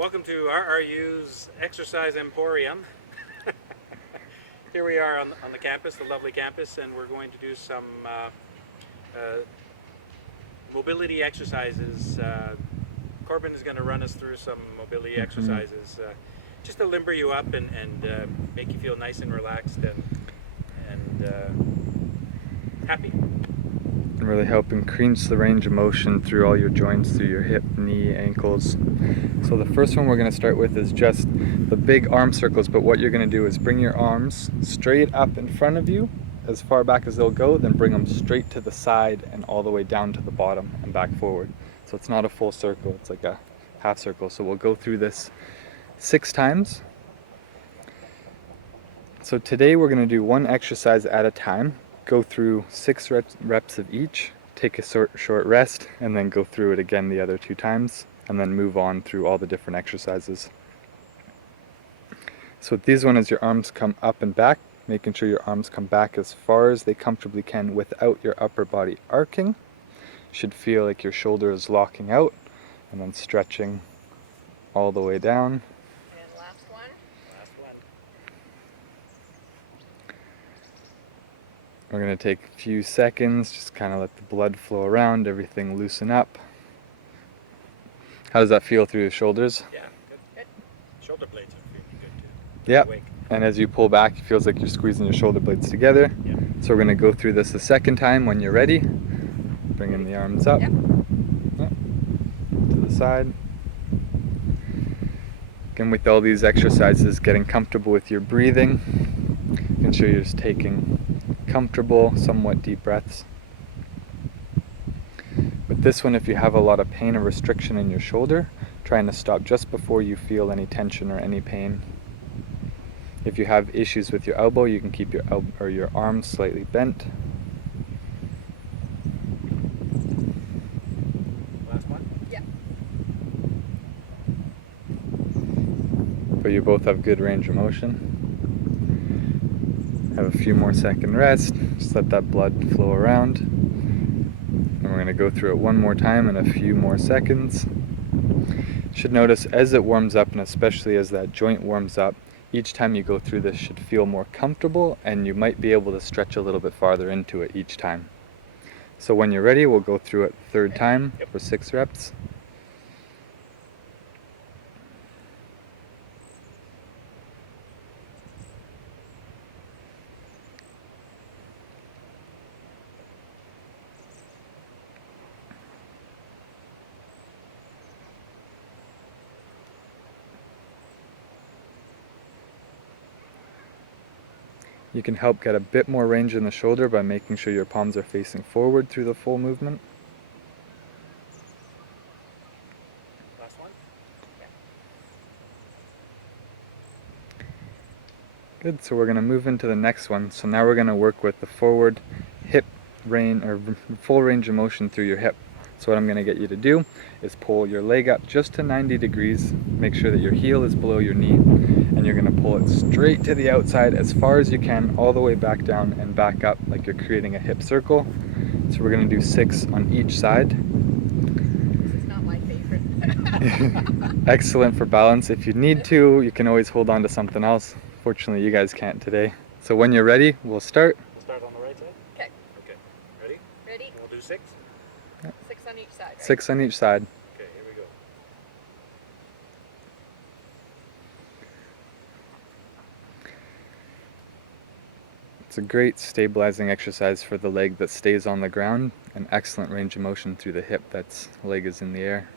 Welcome to RRU's Exercise Emporium. Here we are on the campus, the lovely campus, and we're going to do some mobility exercises. Corbin is going to run us through some mobility exercises just to limber you up and make you feel nice and relaxed and happy. And really help increase the range of motion through all your joints, through your hip, knee, ankles. So the first one we're going to start with is just the big arm circles, but what you're going to do is bring your arms straight up in front of you, as far back as they'll go, then bring them straight to the side and all the way down to the bottom and back forward. So it's not a full circle, it's like a half circle. So we'll go through this 6 times. So today we're going to do one exercise at a time. Go through 6 reps of each, take a short rest, and then go through it again the other 2 times, and then move on through all the different exercises. So with these one, as your arms come up and back, making sure your arms come back as far as they comfortably can without your upper body arcing. You should feel like your shoulder is locking out, and then stretching all the way down. We're going to take a few seconds, just kind of let the blood flow around, everything loosen up. How does that feel through your shoulders? Yeah, good. Shoulder blades are feeling good too. Yep. Awake. And as you pull back, it feels like you're squeezing your shoulder blades together. Yep. So we're going to go through this a second time when you're ready. Bringing the arms up. Yep. Yep. To the side. Again, with all these exercises, getting comfortable with your breathing. Making sure you're just taking comfortable, somewhat deep breaths. With this one, if you have a lot of pain or restriction in your shoulder, trying to stop just before you feel any tension or any pain. If you have issues with your elbow, you can keep your arms slightly bent. Last one? Yeah. But you both have good range of motion. Have a few more second rest, just let that blood flow around. And we're going to go through it one more time in a few more seconds. You should notice as it warms up, and especially as that joint warms up, each time you go through this should feel more comfortable, and you might be able to stretch a little bit farther into it each time. So when you're ready, we'll go through it a 3rd time for 6 reps. You can help get a bit more range in the shoulder by making sure your palms are facing forward through the full movement. Last one? Good, so we're going to move into the next one. So now we're going to work with the forward hip range, or full range of motion through your hip. So what I'm going to get you to do is pull your leg up just to 90 degrees, make sure that your heel is below your knee, and you're going to pull it straight to the outside as far as you can, all the way back down and back up like you're creating a hip circle. So we're going to do 6 on each side. This is not my favorite. Excellent for balance. If you need to, you can always hold on to something else. Fortunately, you guys can't today. So when you're ready, we'll start. We'll start on the right side? Okay. Okay. Ready? Ready? We'll do 6? 6 on each side, right? 6 on each side. Okay, here we go. It's a great stabilizing exercise for the leg that stays on the ground, and excellent range of motion through the hip that's leg is in the air.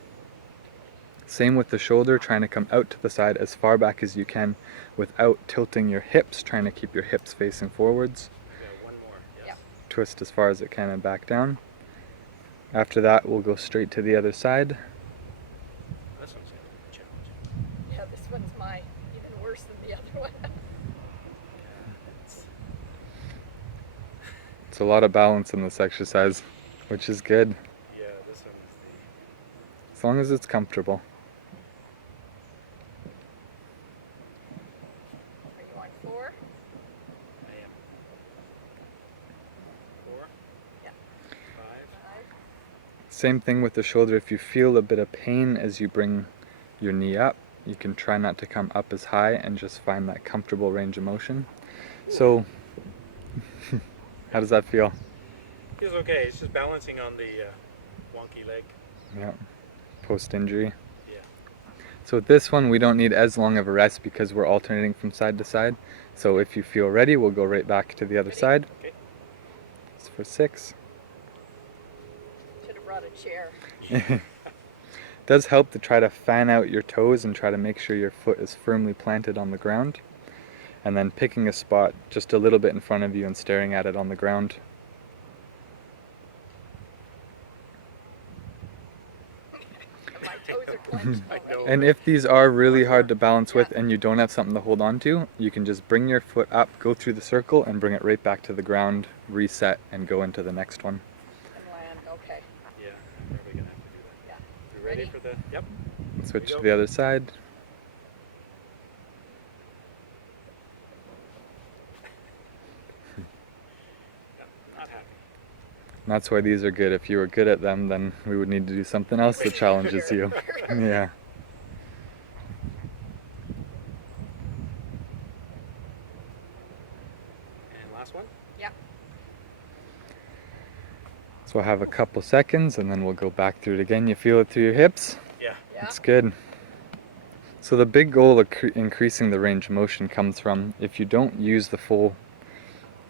Same with the shoulder, trying to come out to the side as far back as you can without tilting your hips, trying to keep your hips facing forwards. Okay, one more. Yes. Yep. Twist as far as it can and back down. After that, we'll go straight to the other side. This one's going to be challenging. Yeah, this one's even worse than the other one. It's a lot of balance in this exercise, which is good, Yeah, this one is as long as it's comfortable. Are you on 4? I am. 4? Yeah. 5? 5? Same thing with the shoulder. If you feel a bit of pain as you bring your knee up, You can try not to come up as high and just find that comfortable range of motion. So, how does that feel? Feels okay. It's just balancing on the wonky leg. Yeah, post-injury. Yeah. So with this one, we don't need as long of a rest because we're alternating from side to side. So if you feel ready, we'll go right back to the other Ready? side. Okay. It's for 6. Should have brought a chair. It does help to try to fan out your toes and try to make sure your foot is firmly planted on the ground. And then picking a spot just a little bit in front of you and staring at it on the ground. My toes are clenched I already. know. And if these are really hard to balance with and you don't have something to hold on to, you can just bring your foot up, go through the circle, and bring it right back to the ground, reset, and go into the next one. And land, okay. Yeah, I'm probably gonna have to do that. Yeah. You ready Ready? for the? Yep. Switch go. to the other side. Yep. Not happy. And that's why these are good. If you were good at them, then we would need to do something else that challenges you. Yeah. And last one. Yeah. So we'll have a couple seconds and then we'll go back through it again. You feel it through your hips? Yeah. Yeah. It's good. So the big goal of increasing the range of motion comes from if you don't use the full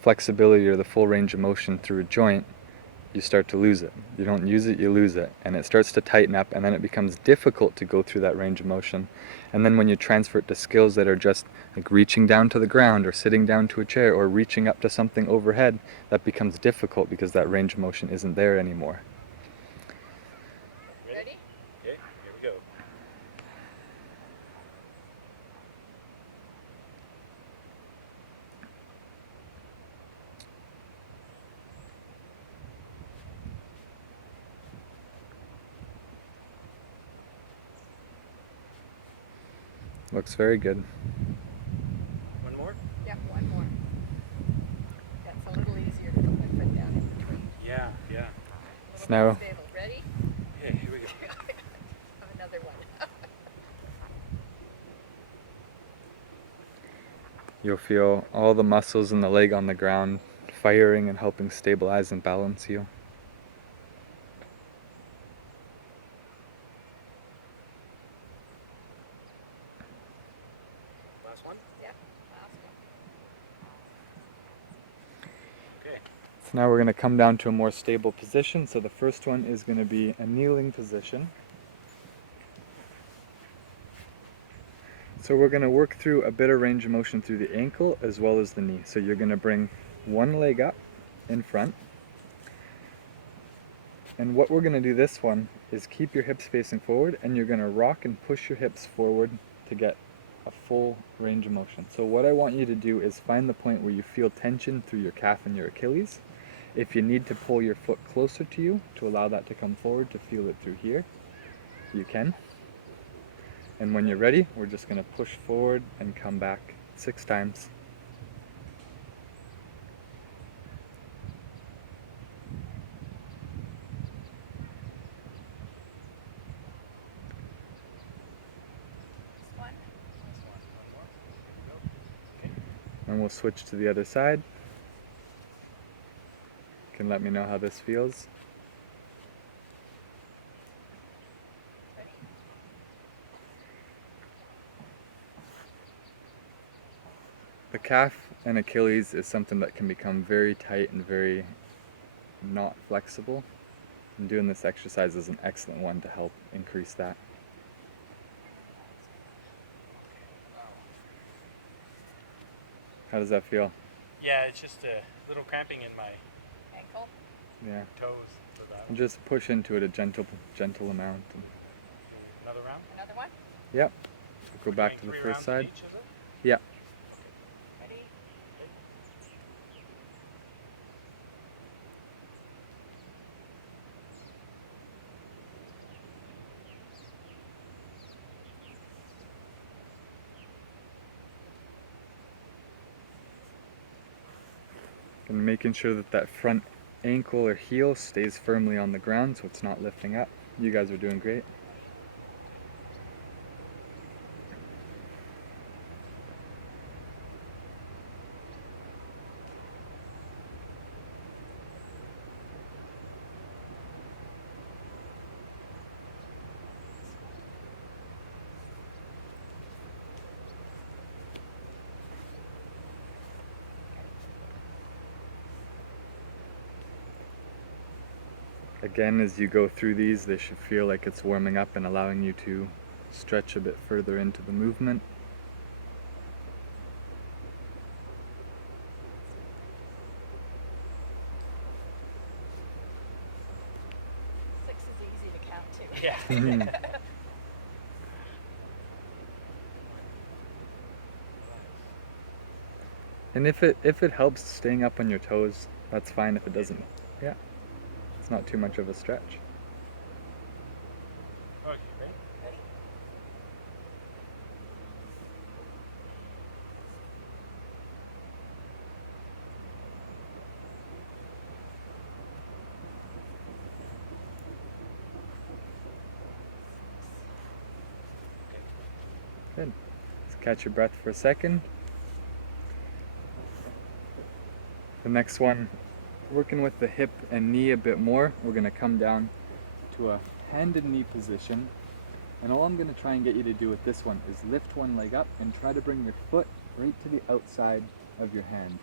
flexibility or the full range of motion through a joint, you start to lose it. You don't use it, you lose it. And it starts to tighten up and then it becomes difficult to go through that range of motion. And then when you transfer it to skills that are just like reaching down to the ground or sitting down to a chair or reaching up to something overhead, that becomes difficult because that range of motion isn't there anymore. Ready? Okay. Here we go. Looks very good. One more. Yep, one more. That's a little easier to put my foot down in between. Yeah. Yeah. A So little more now stable. Ready? Okay. Here we go. Have another one. you'll feel all the muscles in the leg on the ground firing and helping stabilize and balance you. Last one. Yep, last one. Okay. So now we're going to come down to a more stable position. So the first one is going to be a kneeling position. So we're going to work through a bit of range of motion through the ankle as well as the knee. So you're going to bring one leg up in front. And what we're going to do this one is keep your hips facing forward and you're going to rock and push your hips forward to get a full range of motion. So what I want you to do is find the point where you feel tension through your calf and your Achilles. If you need to pull your foot closer to you to allow that to come forward to feel it through here, you can. And when you're ready, we're just going to push forward and come back 6 times. This one. Last one. One more. Here we go. And we'll switch to the other side. You can let me know how this feels. Ready? The calf and Achilles is something that can become very tight and very not flexible. And doing this exercise is an excellent one to help increase that. How does that feel? Yeah, it's just a little cramping in my Ankle. Yeah. toes. For that. And just push into it a gentle amount. And Another round. Another one. yep. Go We're back doing to the 3 first rounds of side. each, is it? Yeah. Ready? And making sure that that front ankle or heel stays firmly on the ground so it's not lifting up. You guys are doing great. Again, as you go through these, they should feel like it's warming up and allowing you to stretch a bit further into the movement. Six is easy to count too. Yeah. Mhm. And if it helps staying up on your toes, that's fine. If it doesn't, yeah, it's not too much of a stretch. Okay, ready? Ready? Good. Let's catch your breath for a second. The next one, working with the hip and knee a bit more, we're going to come down to a hand and knee position. And all I'm going to try and get you to do with this one is lift one leg up and try to bring your foot right to the outside of your hand.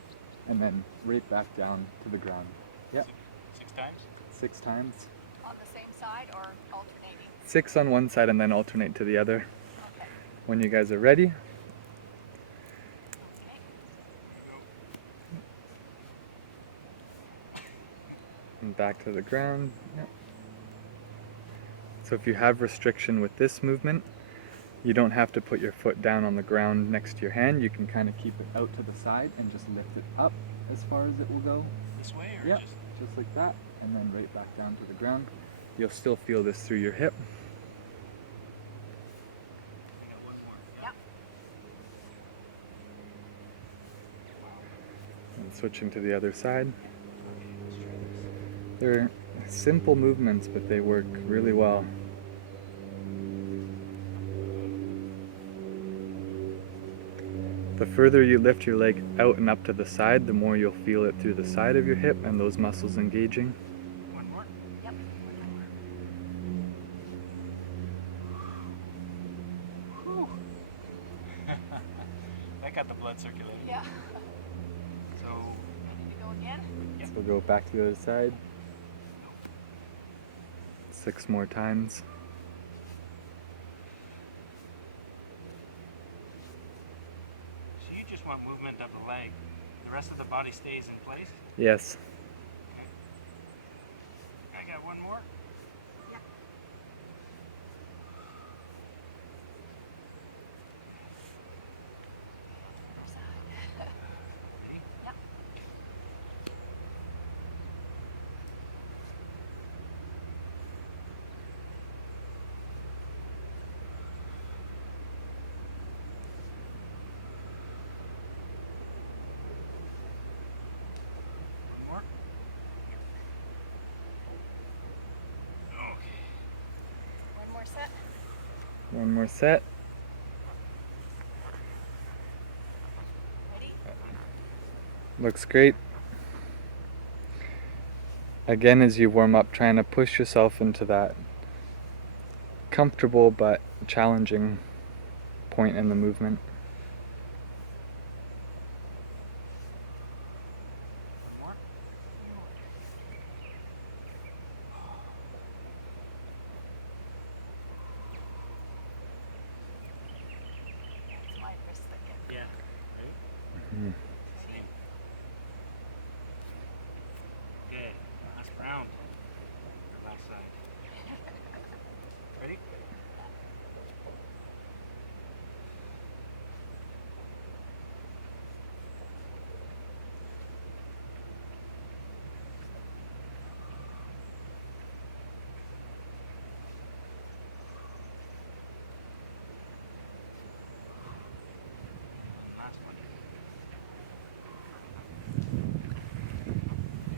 And then right back down to the ground. Yep. 6 times? 6 times. On the same side or alternating? 6 on one side and then alternate to the other. Okay. When you guys are ready, Okay. and back to the ground. Yep. So if you have restriction with this movement, you don't have to put your foot down on the ground next to your hand. You can kind of keep it out to the side and just lift it up as far as it will go. This way or Yep, just? just like that, and then right back down to the ground. You'll still feel this through your hip. I got one more. Yep. And switching to the other side. Okay, let's try this. They're simple movements, but they work really well. The further you lift your leg out and up to the side, the more you'll feel it through the side of your hip and those muscles engaging. One more. Yep. Whew. That got the blood circulating. Yeah. So, Ready to go again? yep. So go back to the other side. 6 more times. So you just want movement of the leg. The rest of the body stays in place. Yes. I got one more. Other side. Ready? Yep. One more. Okay. One more set. One more set. Ready? Looks great. Again, as you warm up, trying to push yourself into that comfortable but challenging point in the movement. One more. That's my wrist again. Yeah. Ready? Mhm. Same. Okay. Last round. Last side. Ready? Last one.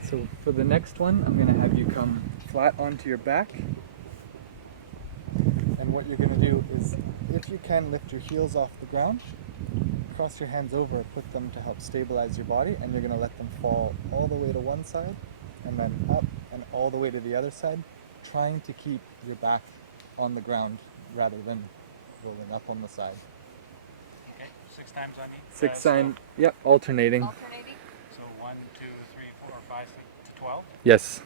So for the next one, I'm going to have you come flat onto your back. And what you're going to do is, if you can, lift your heels off the ground, cross your hands over, put them to help stabilize your body, and you're going to let them fall all the way to one side, and then up and all the way to the other side, trying to keep your back on the ground rather than rolling up on the side. Okay. 6 times on each. 6 so- sign, yep, alternating. Alternating? So 1, 2, 3, 4, 5, 6, 12. Yes.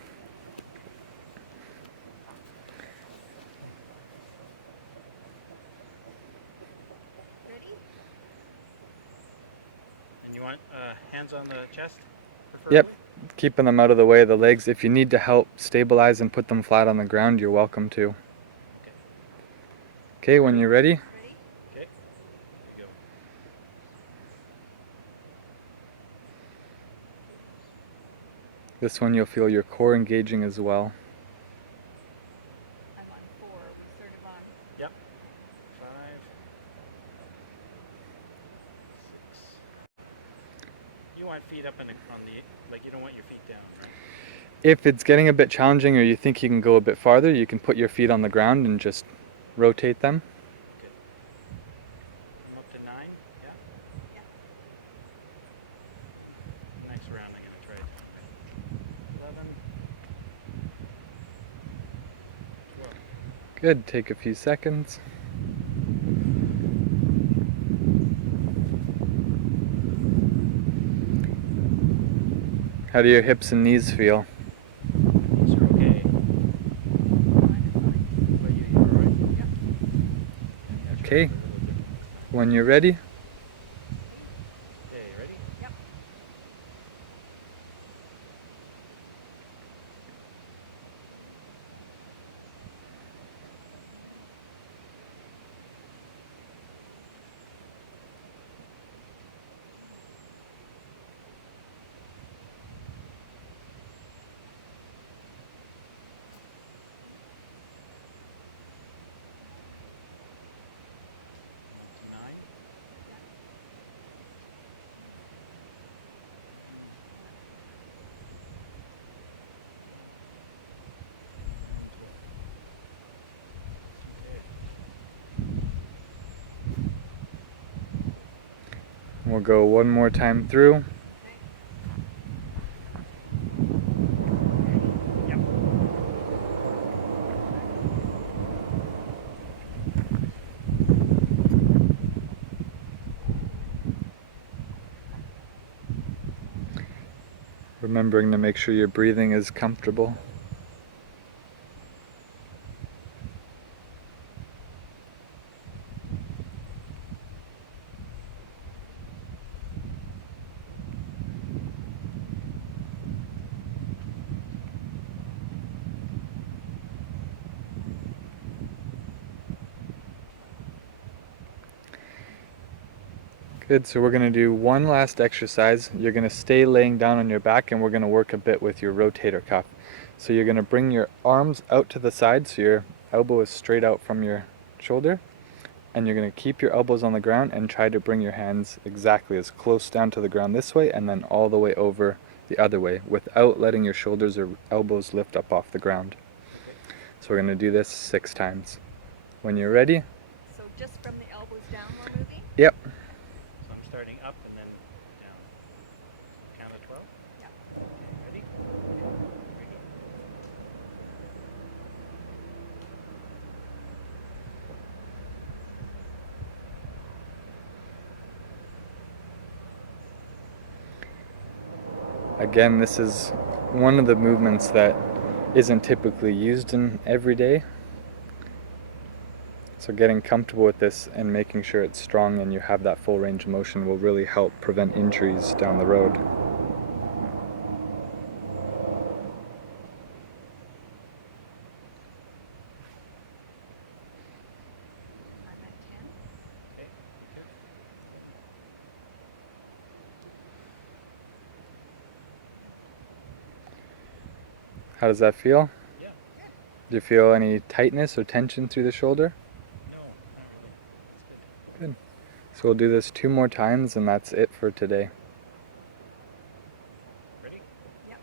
want hands on the chest? Yep. Preferably? Keeping them out of the way of the legs. If you need to help stabilize and put them flat on the ground, you're welcome to. Okay. Okay, when you're ready, Ready? Okay. Here you go. this one you'll feel your core engaging as well. I'm on 4. We sort of on. Yep. 5, 6. You want feet up on the like you don't want your feet down, right? If it's getting a bit challenging or you think you can go a bit farther, you can put your feet on the ground and just rotate them. Good. I'm up to 9. Yeah. Yeah. Next round I'm gonna try 11. 12. Good, take a few seconds. How do your hips and knees feel? These are okay. Mine are fine. But you alright? Yep. Yeah, sure, Okay. it's a little different. When you're ready, Okay, ready? Yep. It's 9. we'll go one more time through. Yep. Remembering to make sure your breathing is comfortable. Good, so we're going to do one last exercise. You're going to stay laying down on your back and we're going to work a bit with your rotator cuff. So you're going to bring your arms out to the side so your elbow is straight out from your shoulder. And you're going to keep your elbows on the ground and try to bring your hands exactly as close down to the ground this way and then all the way over the other way without letting your shoulders or elbows lift up off the ground. So we're going to do this 6 times. When you're ready, So just from the elbows down we're moving? yep. So I'm starting up and then down. Count of 12? Yeah. Okay, ready? Here we go. Again, this is one of the movements that isn't typically used in every day. So getting comfortable with this and making sure it's strong and you have that full range of motion will really help prevent injuries down the road. I'm at 10. Okay, good. How does that feel? Yeah. Do you feel any tightness or tension through the shoulder? No, not really. That's good. Good. So we'll do this 2 more times and that's it for today. Ready? Yep.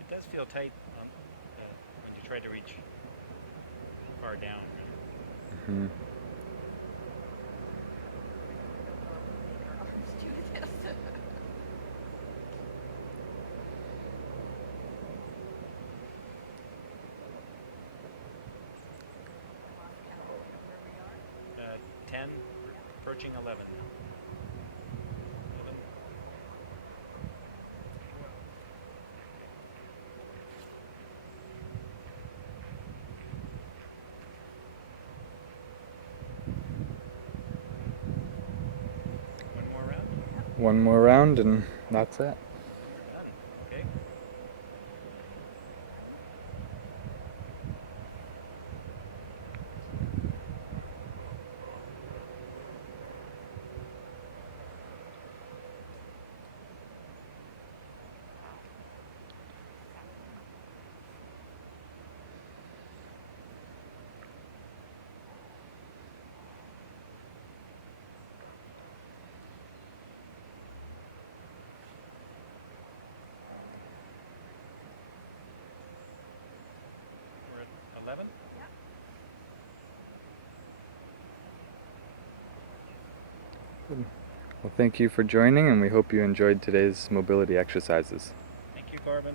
It does feel tight on, when you try to reach far down. Right? Mhm. Make our arms do this. I lost count of where we are. 10, approaching 11 now. 11. 12. one more round and that's it. Done. Okay. We're at 11. Well, thank you for joining, and we hope you enjoyed today's mobility exercises. Thank you, Corbin.